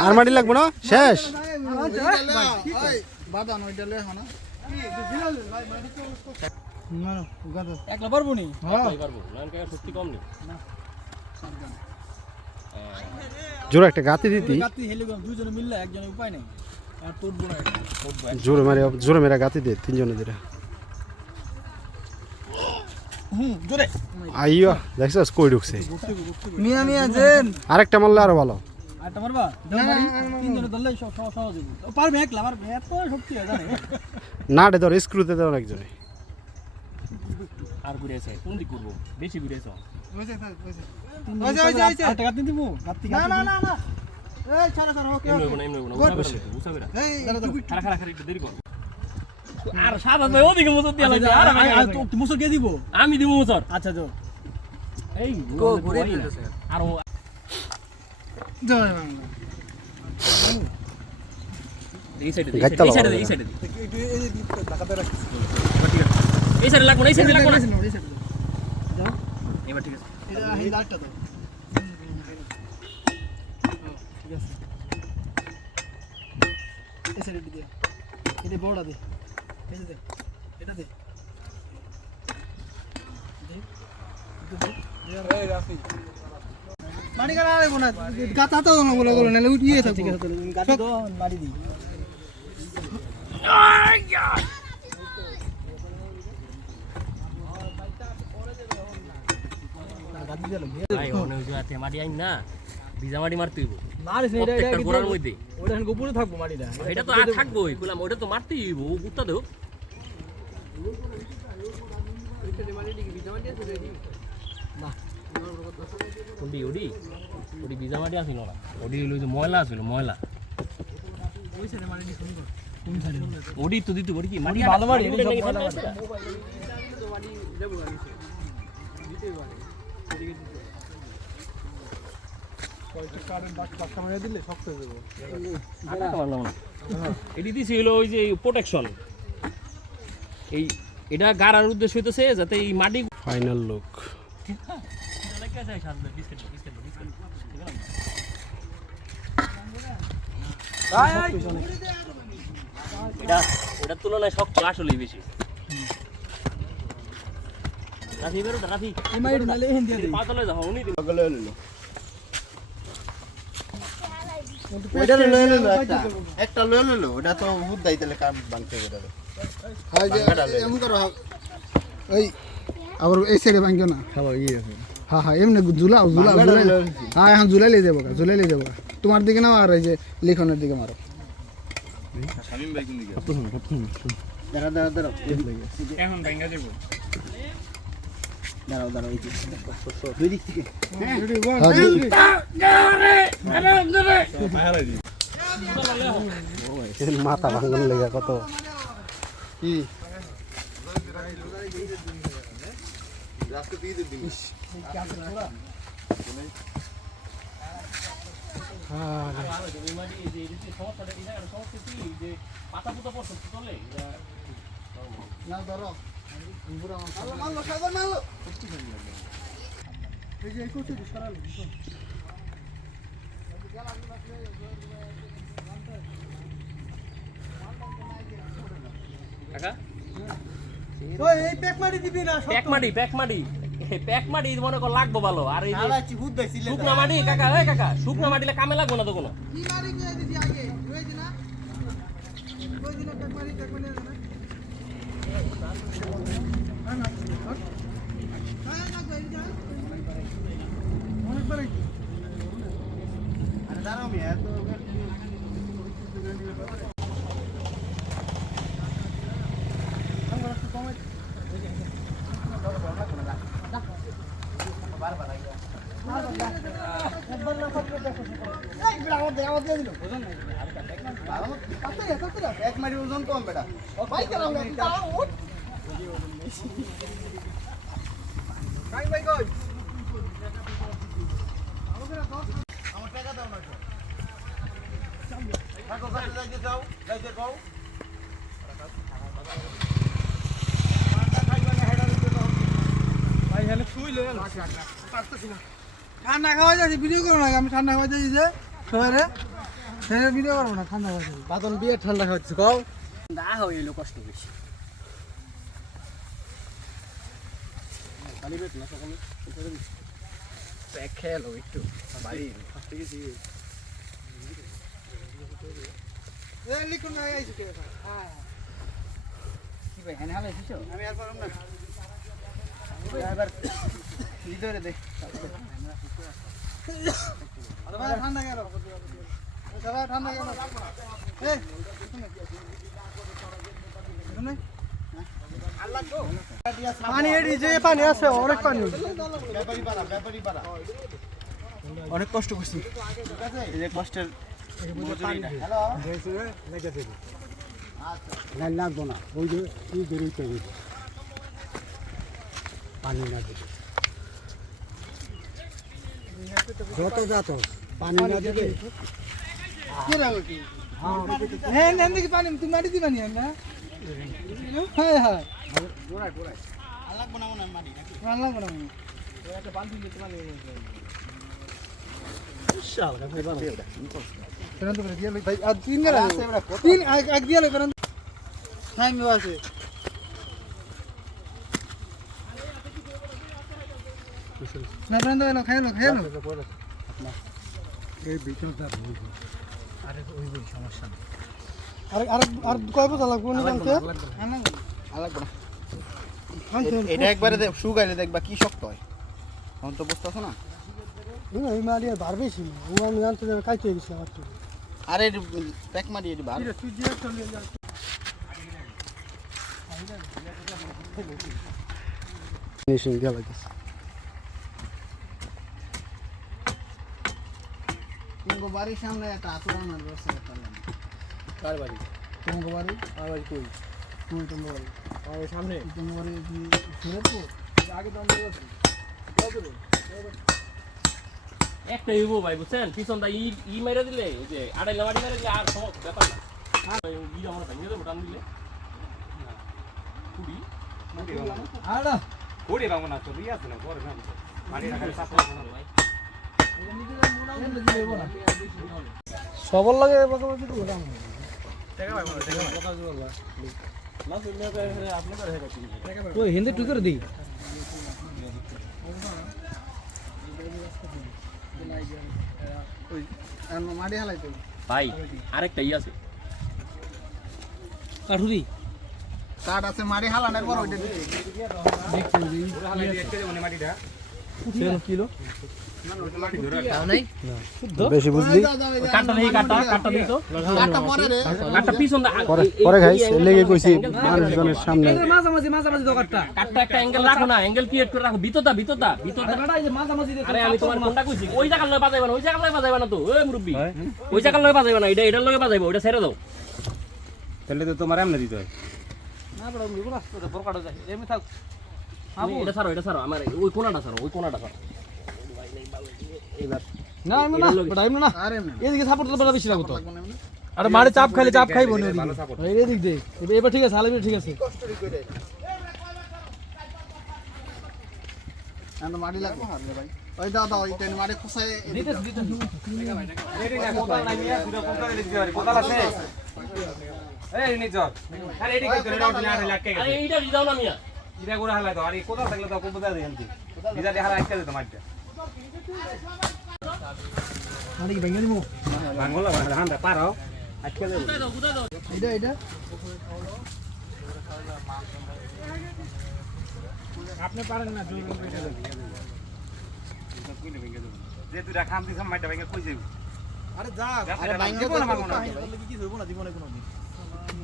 আর মাটি লাগবে না শেষ একলা পারবো নি জোরে একটা গাতি দিতি দুজনে মিললে একজনের উপায় নেই আর তোর জোরে মেরা গাতি দে তিনজনে দিরা জোরে আইয়ো দেখছস কই ঢুকছে মিয়া জেন আরেকটা মারলে আরো ভালো আরেকটা মারবা তিনজনে ধরলে সহজ হবে পারবে একলা পারবে এত শক্তি জানে না রে ধর স্ক্রুতে দাও একজনে আর ঘুরে আছে কোন দিক করবো বেশি ঘুরে আছে আর সাদা তো ওদিকে মোচর দিয়া লাগবে আর মুসর কে দিব আমি দিব মোচর আচ্ছা যাও এই ঘুরে দিতেছে আর এই সাইডে এই সাইডে এই সাইডে লাগবে না এই সাইডে লাগবে না যাও এবার ঠিক আছে এই লাইটটা দাও ঠিক আছে এই সাইডে দিয়ে এটা বড়টা দে এই দে এটা দে এই রাফি মাটি কাটা আরে বনা গাতা তো না বলা বলা নালে উঠিয়ে থাকো ঠিক আছে তুমি গাতা দাও মাটি দি ভাই ওনে যাতে মাটি আইন না ভিজা মাটি মারতে হইব মারিস না এটা গোড়ার মধ্যে ওটা গোপুরে থাকবো মাটিটা এটা তো আর থাকবোই কইলাম ওটা তো মারতেই হইব ও কুত্তা দেও না ওডি ওডি ওডি ভিজা মাটি আছিল না ওডি হইলো যে ময়লা আছিল ময়লা ওই সাইডে মাটি নি সুন্দর কোন সাইডে ওডি তো দিতে পারি কি মাটি ভালো মাটি এটা সব ময়লা মাটি মাটি দেবো দিতে পারে কয়টা কারেন্ট বাক্কা মারা দিলে শক্ত হয়ে যাবে আটা মারলাম না এডি দিছি হলো ওই যে প্রোটেকশন এই এটা গাড়ার উদ্দেশ্য হইতেছে যাতে এই মাটি ফাইনাল লুক লাগা যায় সামনে বিস্কিট এটা তুলনায় শক্ত আসলেই বেশি রাফি বেরো রাফি এই মাইট নালে হেন দিয়া দেই পাতলে যাও উনি গলে লইলো ওইটা লইলো একটা লইলো ওটা তো ভূত দাই তাহলে কাম ভাঙতে গেল হাই যে এমন করো এই আবার এই সাইডে ভাঙিও না খাবার ইয়ে আছে হ্যাঁ হ্যাঁ এমনি জুলাই হ্যাঁ এখন জুলাই লিয়ে যাবো তোমার দিকে নাও আর এই যে লিখনের দিকে মারো শামিম ভাই কোন দিকে দাঁড়াও এখন ভাঙা দেব দাঁড়াও এই যে দুই দিক থেকে মাথা ভাঙন লেগে কত কি রাস্তা দিয়ে দিবি না ধরো এই যে কোথায় সরালো কাকা ওই এই প্যাক মাটি দিবি না প্যাক মাটি মনে কর লাগবো ভালো আর এই যে আলাচি ভূত দাইছিল শুকনা মাটি কাকা ওই কাকা শুকনা মাটিলে কামে লাগবো না তো কোনো কি মারি কই দিদি আগে কই দিনা প্যাক মারি না আরে দাঁড়াও মিয়া তো এক মারি ওজন কম বেটা ভাই কেলাম না তাও উঠ কাই ভাই কই আমার টাকা দাও না থাকো কাছে যাইতে যাও যাইতে কও ভাই হেলে শুই লই ঠান্ডা খাওয়া যাচ্ছে ভিডিও করবো না আমি ঠান্ডা খাওয়া যাচ্ছি যে সবাই ভিডিও করবো না ঠান্ডা খাওয়া যাচ্ছে বাদন বিয়ে ঠান্ডা খাচ্ছে কও না হইলো কষ্ট বেশি খেলো একটু বাড়ি লিখুন না এই যে হ্যাঁ আমি আর পারলাম না এবার ভিতরে দে সবাই ঠান্ডা গেল সবাই ঠান্ডা গেল এই পানি এডি যে পানি আছে অনেক পানি অনেক কষ্ট করছি এই যে কষ্টের লাগবো না ওই যে কি বেরোইতে পানি না দিবে যত যাত পানি না দিবে হ্যাঁ নেন দেখি পানি তুমি মাটি দিবা নি না হ্যাঁ হ্যাঁ লাগবো না মনে মাটি লাগবো না একটা বালতি দিতে পারলে তিন এক দিয়ে টাইম আছে না প্রান্ত এলো খাইলো খাইলো এই বিকেলটা আরে ওই সমস্যা নেই আর কয় বছর লাগবে না জানতে লাগবো না এটা একবারে শুকাইলে দেখবা কি শক্ত হয় তখন তো বুঝতেছো না এই মারি আর বার বেশি ও আমি জানতে কাইতে গেছি আমার তো আরে প্যাক মারি এটি বার ফিনিশিং দেওয়া লাগে তোমার বাড়ির সামনে একটা আতরানোর ব্যবস্থা করলাম কার বাড়ি তোমার বাড়ি আমার বাড়ি কই তুই তোমার বাড়ি আমার সামনে তোমার বাড়ি কি সুরতপুর আগে তো আমরা আছি একটা ইবো ভাই বুঝছেন পিছন দা ই মাইরা দিলে ওই যে আড়াইলা মাটি মাইরা দিলে আর সব ব্যাপার না ই আমরা ভেঙে দেবো টান দিলে কুড়ি আড়া কোড়ি বাবু না তো রিয়া না পরে না মাটি রাখা সাপ সবল লাগে বকাবকি তো ওটা তো হিন্দু টুই করে দিই মাটি হালাই তো ভাই আরেকটা ই আছে কাঠুরি কাঠ আছে মারি হালানের পর ওইটা কিলো বেশি বুঝলি কাটটা নেই কাটটা দিই তো কাঠটা পরে রে কাটটা পিছন দা পরে খাইস লেগে কইছি মানুষজনের সামনে মাঝামাঝি দরকারটা কাটটা একটা অ্যাঙ্গেল রাখো না অ্যাঙ্গেল ক্রিয়েট করে রাখো ভিতরটা এই যে মাঝামাঝি আরে আমি তোমার কোনটা কইছি ওই জায়গার লয় বাজাইবা না ওই জায়গার লয় বাজাইবা না তো ওই মুরব্বি ওই জায়গার লয় বাজাইবা না এটার লয় বাজাইবা ওটা ছেড়ে দাও তাহলে তো তোমার এমনি দিতে হয় না বড় মুরগো না তো বড়কাটা যায় এমনি থাক এটা ছাড়ো আমার ওই কোণাটা ছাড়ো এবার না এমনি না বড় এমনি না আরে এদিকে সাপোর্ট তো বড় বেশি লাগতো আরে মারে চাপ খাইলে চাপ খাইবো না ওদিকে এই দিক দে এবার ঠিক আছে হালাবি ঠিক আছে কষ্টই করে এন্ড মাটি লাগবে হারলে ভাই ওই দাও দাও এটা মাটি খসায় দিতে এই নিজর আরে এডি কই করে দাও না লাগে আরে এইটা দিদাও না মিয়া ইরা করে হালাই দাও আরে কোথা থাকলে দাও কোথা দেই আনতি ইরা দিয়ে হালাই আটকে দে তোমারটা মাটি কি ভেঙে দিমু বাংলা হান্দা পারো আটকে দে গুদা দাও এটা আপনি পারেন না জোর করে এটা যে তুই রাখাম দিছ মাইটা ভেঙে কই যাবি আরে যা আরে ভাঙবে দিব তো না মারবো না কি ধরবো না জীবনে কোনোদিন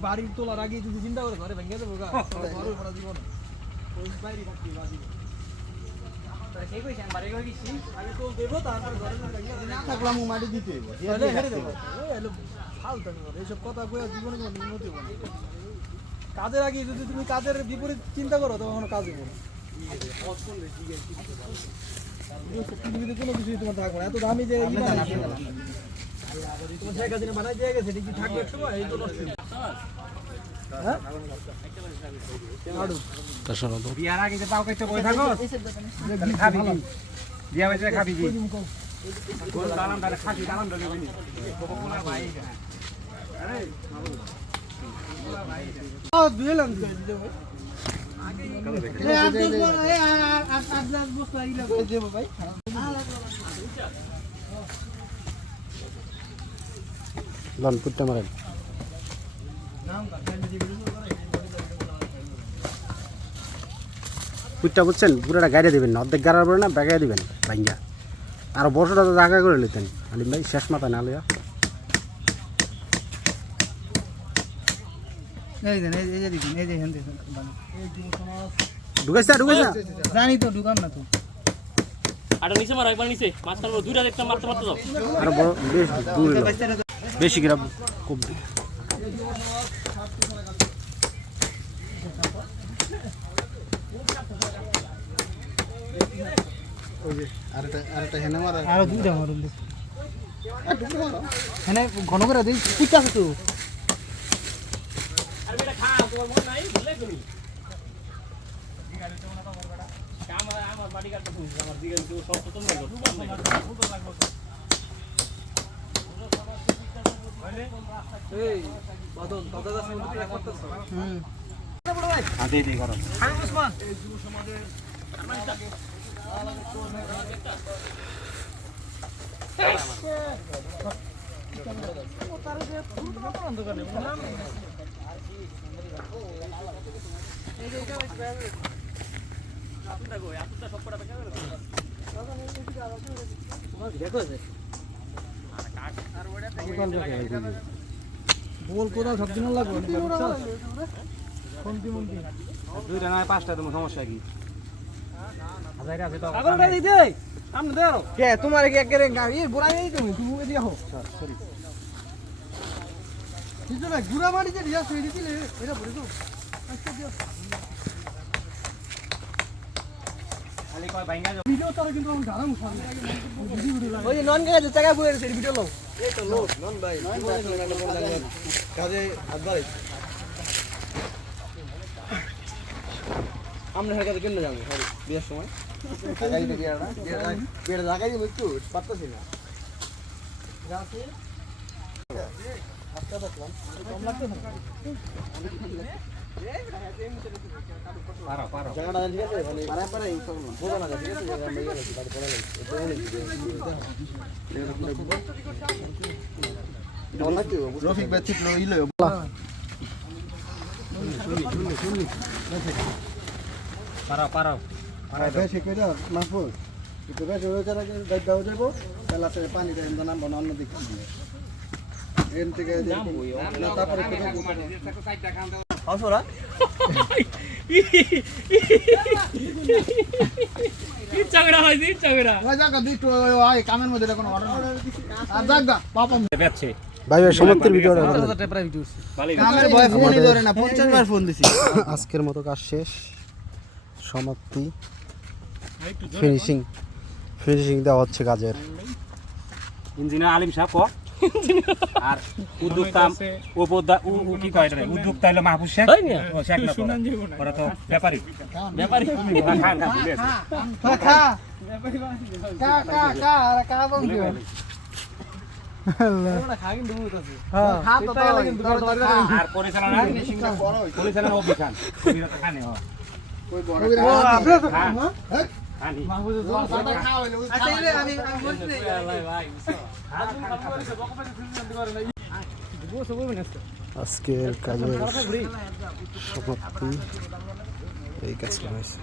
বাড়ি তোলার আগে যদি চিন্তা করে ঘরে ভেঙে দেবো গা ঘরে পড়া জীবন ওই বাইরে থাকতে বাজি কে কইছেন বাড়ি করে গেছি আগে তো দেবো তারপর ঘরে না থাকলাম মাটি দিতে হইব তাহলে হেরে দেবো ওই হলো ফালতু এইসব কথা কইয়া জীবনে কোনো উন্নতি হবে না কাজের আগে যদি তুমি কাজের বিপরীত চিন্তা করো তখন কোনো কাজ হবে না পৃথিবীতে কোনো কিছুই তোমার থাকবে না এত দামি যে তোমার শেখ হাসিনা বানাই দিয়ে গেছে ঠিকই থাকবে এক সময় এই তো নষ্ট বিয়ার আগে যে পাও কাইতে বই থাকো তাহলে খাবি কি বিয়া হইছে খাবি কি কোন দালাম দারে খাবি দালাম দলে বনি কোলা ভাই আরে কোলা ভাই দুইলাম ভাই লন পুট্টা মারেন পুট্টা বুঝছেন পুরোটা গাড়ি দিবেন না অর্ধেক গাড়ার পরে না বেগাই দিবেন ভাঙ্গা আর বর্ষটা তো জায়গা করে নিতেন আলিম ভাই শেষ মাথা না লিয়া এই দেন এই যে দেখুন এই যে হেন দেখুন ঢুকাইছে ঢুকাইছে জানি তো দোকান না তো আর নিচে মারা একবার নিচে মাঝখানে দুইটা দেখতাম মারতে মারতে যাও আর বড় বেশ দূরে বেশি গ্রাম খুব আরেকটা হেনে মারা আর দুইটা মারুন হেনে ঘন করে দিই ঠিক আছে তো আর বেটা খা তোমার মন নাই বললে তুমি আমার বাড়ি কাটতে শুনছি আমার দিকে সব তো তোমরা এই বাদল দাদা দাদা সমুদ্রে এক করতেছ আদে দে করো বল কোথাও সব দিন লাগবে কমতি মন্তি দুইটা না পাঁচটা তোমার সমস্যা কি হাজার আছে তো আগলটা দিই দে সামনে দে আরো কে তোমার কি একরে গাড়ি বুড়াই নেই তুমি তুমি দিয়া হো সরি কিন্তু না গুড়া মারিতে দিয়া শুই দিছিলে এটা বলে তো আচ্ছা দিও খালি কয় ভাঙ্গা ভিডিও তারা কিন্তু আমি ধারা মুছাবো ওই যে নন গায়ে জায়গা পুরো এর ভিডিও লও এই তো লো নন ভাই কাজে আদবাই আমরা হের কাছে কেন যাবো বিয়ের সময় লাগাই দে বিয়ার না বিয়ার লাগাই দিব একটু পারতাছি না রাতে আজকে দেখলাম কম লাগতো না পারো পারো জায়গাটা ঠিক আছে মানে পারে পারে বলো না ঠিক আছে আমরা ইয়ে লাগি বাড়ি পড়া লাগি এটা রফিক ভাই ঠিক লইলো পারো পারো বেশি করে মাহফুজ একটু বেশি হয়ে যারা দাও যাবো তাহলে আসলে পানি দেন নাম বানা অন্য দিকে এন থেকে তারপরে আসরা ঝগড়া হয়েছে ঝগড়া ওই জায়গা দিটো ওই কামের মধ্যে কোনো অর্ডার আর জায়গা পাপা বেচছে ভাই ভাই সমাপ্তির ভিডিওটা কামের ভয় ফোনই ধরে না 50 বার ফোন দিছি আজকের মতো কাজ শেষ সমাপ্তি ফিনিশিং ফিনিশিং দেওয়া হচ্ছে কাজের ইঞ্জিনিয়ার আলিম সাহেব ক আর উদ্যোক্তা উপদা ও কি কয় এটা উদ্যোক্তা হলো মাহফুজ শেখ ও শেখ না শুনান জীব না ওরা তো ব্যাপারী ব্যাপারী খান খান ভুলে খা কা কা কা কা বন্ধু ওরা খা কিন্তু বুঝতাছি হ্যাঁ খা তো তাহলে কিন্তু আর পরিচালনা অভি খান ওরা তো খানে হয় কই বড় ও আপনি তো খান হ্যাঁ খানি মাহফুজ সাদা খাওয়া হলো আচ্ছা আমি বলছি ভাই ভাই আজকে কাম করেছে বকবাজি ফিল্ম জানতে পারে না বসে বলবেন আজকে আজকের কাজের সমাপ্তি এই কাজ করা হয়েছে